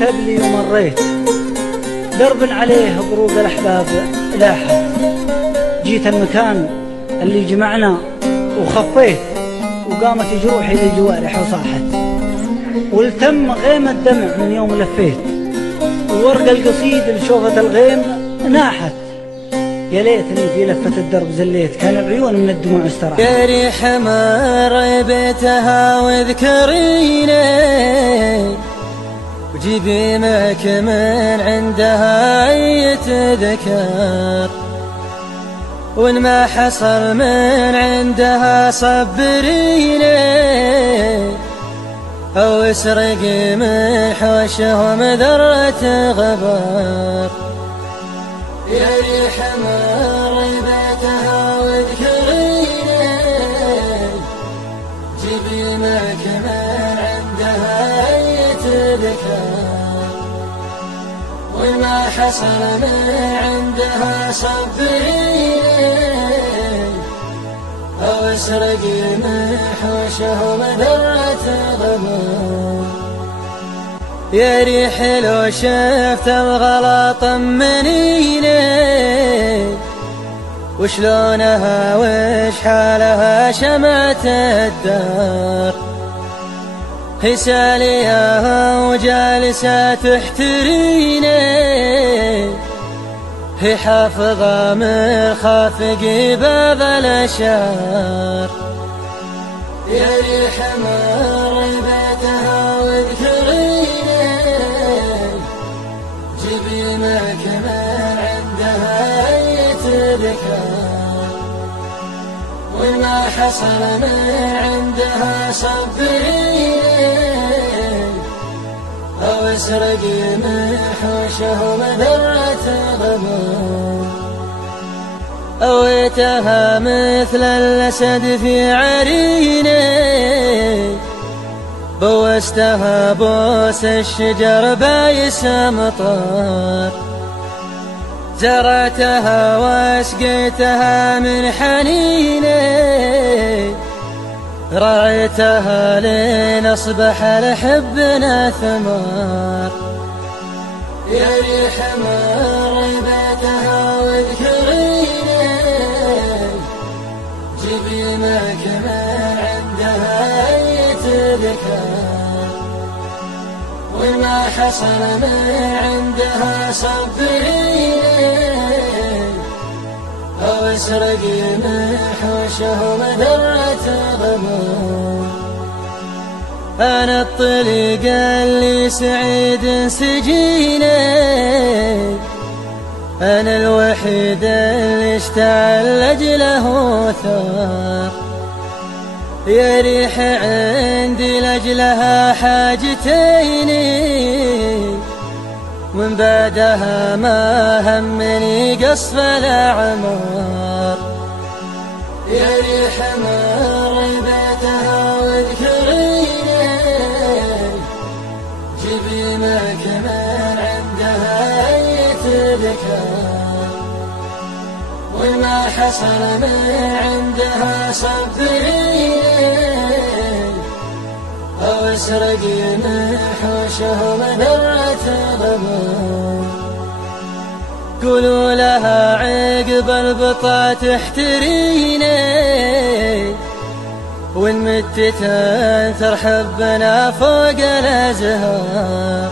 كتب لي ومريت درب عليه بروق الأحباب لاحت. جيت المكان اللي جمعنا وخفيت وقامت جروحي للجوارح وصاحت. والتم غيم الدمع من يوم لفيت وورق القصيد لشوفة الغيم ناحت. يا ليتني في لفة الدرب زليت كان العيون من الدموع استراحت. يا ريح مر بيتها واذكريني وجيبي معك من عندها يتذكر. وإن ما حصل من عندها صبريني أو اسرقي من حوشهم ذرة غبار. يا ريح مر بيتها واذكريني جيبي معك من عندها يتذكر. وما حصل من عندها صبريني أو اسرقي من حوشهم ذرة غبار. يا ريح لو شفت الغلا طمنيني وشلونها وش حالها شمعة الدار. هي ساليها وجالسة تحتريني هي حافظة من خافقي باب الأشعار. يا ريح مر بيتها واذكريني جيبي معك من عندها يتذكر. وما حصل من عندها صبريني أو اسرقي من حوشهم ذرة غبار. أويتها مثل الأسد في عريني بوستها بوس الشجر بايس مطار. زرعتها واسقيتها من حنيني رعيتها لين أصبح لحبنا ثمار. يا ريح مر بيتها واذكريني جيبي معك من عندها يتذكر. وما حصل من عندها صبريني أو اسرقي من حوشهم ذرة غبار. أنا الطليق اللي سعيد سجيني أنا الوحيد اللي اشتعل أجله ثار. يا ريح عندي لأجلها حاجتيني ومن بعدها ما همني قصف الأعمار. يا ريح مر بيتها واذكريني جيبي معك من عندها يتذكر. وما حصل من عندها صبريني أو اسرقي من حوشهم ذرة غبار. قولوا لها عقب البطا تحتريني وإن مت ترحب بنا فوق الأزهار.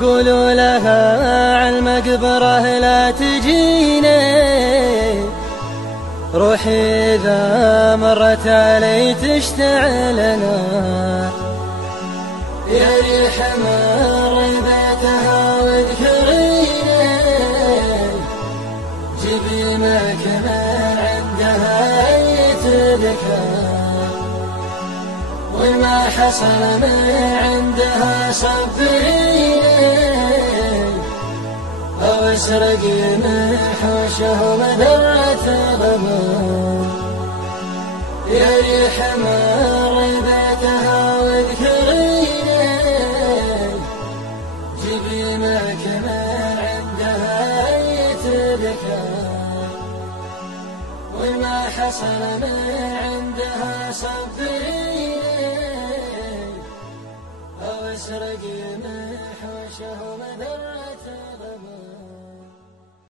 قولوا لها عالمقبرة لا تجيني روحي إذا مرت علي تشتعل نار. يا ريح مر بيتها واذكريني جيبي معك من عندها يتذكر. وما حصل من عندها صبريني أو اسرقي من حوشهم ذرة غبار. يا ريح مر بيتها واذكريني جيبي معك من عندها يتذكر. وما حصل من عندها صبريني أسرق يمح وشه مذرة